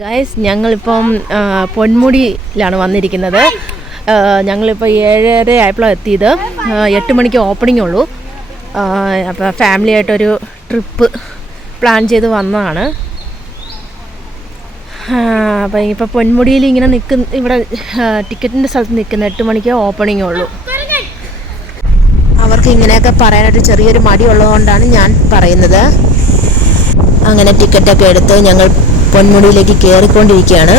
Guys, ഞങ്ങളിപ്പം പൊന്മുടിയിലാണ് വന്നിരിക്കുന്നത്. ഞങ്ങളിപ്പോൾ 7:30 ആയപ്പോഴാണ് എത്തിയത്. 8 മണിക്ക് ഓപ്പണിംഗ് ഉള്ളൂ. അപ്പോൾ ഫാമിലി ആയിട്ടൊരു ട്രിപ്പ് പ്ലാൻ ചെയ്ത് വന്നതാണ്. അപ്പോൾ ഇപ്പോൾ പൊന്മുടിയിൽ ഇങ്ങനെ ഇവിടെ ടിക്കറ്റിൻ്റെ സ്ഥലത്ത് നിൽക്കുന്ന 8 മണിക്ക് ഓപ്പണിംഗ് ഉള്ളൂ. അവർക്ക് ഇങ്ങനെയൊക്കെ പറയാനായിട്ട് ചെറിയൊരു മടി ഉള്ളതുകൊണ്ടാണ് ഞാൻ പറയുന്നത്. അങ്ങനെ ടിക്കറ്റൊക്കെ എടുത്ത് ഞങ്ങൾ പൊന്മുടിയിലേക്ക് കയറിക്കൊണ്ടിരിക്കുകയാണ്.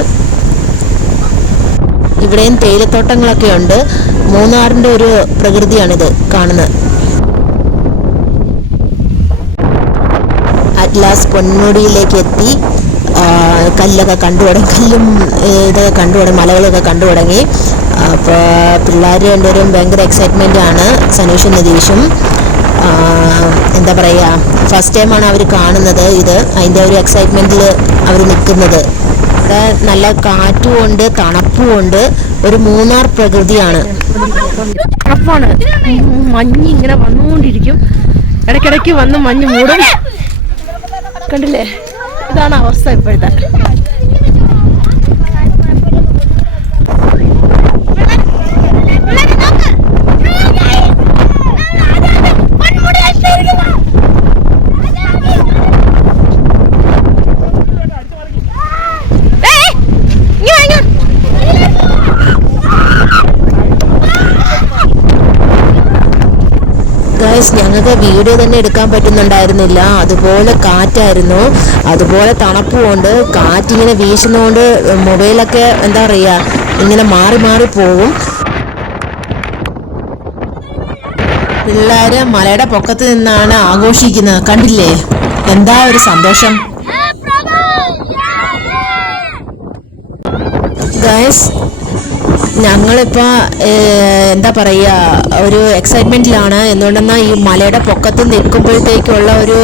ഇവിടെയും തേയിലത്തോട്ടങ്ങളൊക്കെ ഉണ്ട്. മൂന്നാറിൻ്റെ ഒരു പ്രകൃതിയാണിത് കാണുന്നത്. അറ്റ്ലാസ് പൊന്മുടിയിലേക്ക് എത്തി. കല്ലൊക്കെ കണ്ടു തുടങ്ങി, കല്ലും ഇതൊക്കെ കണ്ടു തുടങ്ങി, മലകളൊക്കെ കണ്ടു തുടങ്ങി. അപ്പോൾ പിള്ളേർ രണ്ടുപേരും ഭയങ്കര എക്സൈറ്റ്മെൻ്റ് ആണ്. സനീഷും നിതീഷും എന്താ പറയുക, ഫസ്റ്റ് ടൈമാണ് അവർ കാണുന്നത് ഇത്. അതിൻ്റെ ഒരു എക്സൈറ്റ്മെൻറ്റിൽ അവർ നിൽക്കുന്നത്. ഇവിടെ നല്ല കാറ്റുമുണ്ട്, തണുപ്പുമുണ്ട്. ഒരു മൂന്നാർ പ്രകൃതിയാണ്. തണുപ്പാണ്, മഞ്ഞ് ഇങ്ങനെ വന്നുകൊണ്ടിരിക്കും. ഇടയ്ക്കിടയ്ക്ക് വന്ന് മഞ്ഞ് മൂടും. കണ്ടില്ലേ, ഇതാണ് അവസ്ഥ ഇപ്പോഴത്തെ. ഗൈസ്, ഞങ്ങൾക്ക് വീഡിയോ തന്നെ എടുക്കാൻ പറ്റുന്നുണ്ടായിരുന്നില്ല. അതുപോലെ കാറ്റായിരുന്നു, അതുപോലെ തണുപ്പുമുണ്ട്. കാറ്റിങ്ങനെ വീശുന്നതുകൊണ്ട് മൊബൈലൊക്കെ എന്താ പറയുക, ഇങ്ങനെ മാറി മാറി പോകും. പിള്ളേര് മലയുടെ പൊക്കത്ത് നിന്നാണ് ആഘോഷിക്കുന്നത്. കണ്ടില്ലേ, എന്താ ഒരു സന്തോഷം. ഗൈസ്, ഞങ്ങളിപ്പോൾ എന്താ പറയുക, ഒരു എക്സൈറ്റ്മെൻറ്റിലാണ്. എന്തുകൊണ്ടെന്നാൽ ഈ മലയുടെ പൊക്കത്ത് നിൽക്കുമ്പോഴത്തേക്കുള്ള ഒരു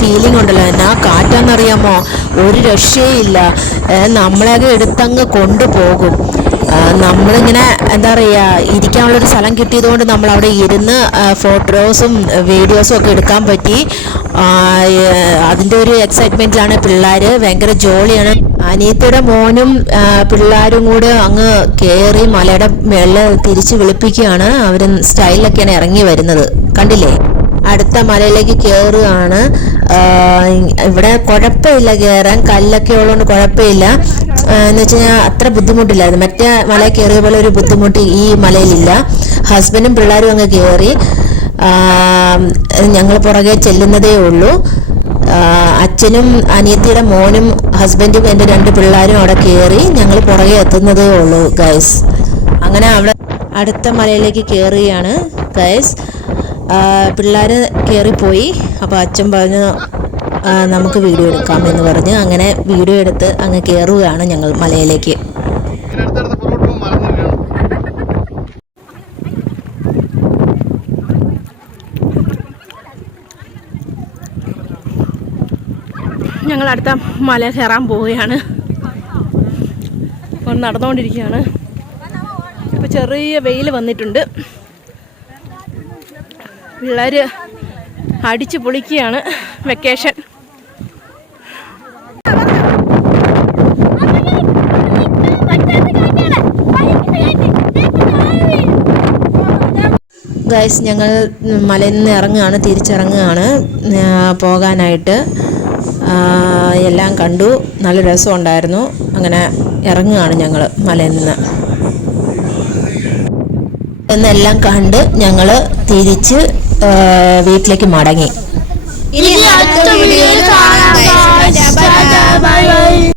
ഫീലിംഗ് ഉണ്ടല്ലോ, എന്നാ കാറ്റാന്നറിയാമോ, ഒരു രക്ഷയില്ല. നമ്മളെയൊക്കെ എടുത്തങ്ങ് കൊണ്ടുപോകും. നമ്മളിങ്ങനെ എന്താ പറയുക, ഇരിക്കാനുള്ളൊരു സ്ഥലം കിട്ടിയതുകൊണ്ട് നമ്മൾ അവിടെ ഇരുന്ന് ഫോട്ടോസും വീഡിയോസും ഒക്കെ എടുക്കാൻ പറ്റി. അതിൻ്റെ ഒരു എക്സൈറ്റ്മെൻറ്റിലാണ് പിള്ളേർ. ഭയങ്കര ജോളിയാണ്. അനിയത്തിയുടെ മോനും പിള്ളേരും കൂടെ അങ്ങ് കയറി മലയുടെ മേളിൽ തിരിച്ച് വിളിപ്പിക്കുകയാണ്. അവർ സ്റ്റൈലിലൊക്കെയാണ് ഇറങ്ങി വരുന്നത്. കണ്ടില്ലേ, അടുത്ത മലയിലേക്ക് കയറുകയാണ്. ഇവിടെ കുഴപ്പമില്ല കയറാൻ, കല്ലൊക്കെ ഉള്ളതുകൊണ്ട് കുഴപ്പമില്ല. എന്ന് വെച്ച് കഴിഞ്ഞാൽ അത്ര ബുദ്ധിമുട്ടില്ലായിരുന്നു. മറ്റേ മലയിൽ കയറിയ പോലെ ഒരു ബുദ്ധിമുട്ട് ഈ മലയിലില്ല. ഹസ്ബൻഡും പിള്ളേരും അങ്ങ് കയറി. ഞങ്ങൾ പുറകെ ചെല്ലുന്നതേ ഉള്ളൂ. അച്ഛനും അനിയത്തിയുടെ മോനും ഹസ്ബൻഡും എൻ്റെ 2 പിള്ളേരും അവിടെ കയറി. ഞങ്ങൾ പുറകെ എത്തുന്നതേ ഉള്ളൂ ഗൈസ്. അങ്ങനെ അവിടെ അടുത്ത മലയിലേക്ക് കയറുകയാണ് ഗൈസ്. പിള്ളേർ കയറിപ്പോയി. അപ്പോൾ അച്ഛൻ പറഞ്ഞു നമുക്ക് വീഡിയോ എടുക്കാം എന്ന് പറഞ്ഞ് അങ്ങനെ വീഡിയോ എടുത്ത് അങ്ങ് കയറുകയാണ് ഞങ്ങൾ മലയിലേക്ക്. ഞങ്ങൾ അടുത്ത മല കയറാൻ പോവുകയാണ്. അപ്പോൾ നടന്നുകൊണ്ടിരിക്കുകയാണ്. ഇപ്പോൾ ചെറിയ വെയിൽ വന്നിട്ടുണ്ട്. പിള്ളേർ അടിച്ചു പൊളിക്കുകയാണ്. വെക്കേഷൻ. ഗൈസ്, ഞങ്ങൾ മലയിൽ നിന്ന് ഇറങ്ങുകയാണ്, തിരിച്ചിറങ്ങുകയാണ് പോകാനായിട്ട്. എല്ലാം കണ്ടു, നല്ല രസമുണ്ടായിരുന്നു. അങ്ങനെ ഇറങ്ങുകയാണ് ഞങ്ങൾ മലയിൽ നിന്ന്. എന്നെല്ലാം കണ്ട് ഞങ്ങൾ തിരിച്ച് വീട്ടിലേക്ക് മടങ്ങി. ഇനി അടുത്ത വീഡിയോയിൽ കാണാം.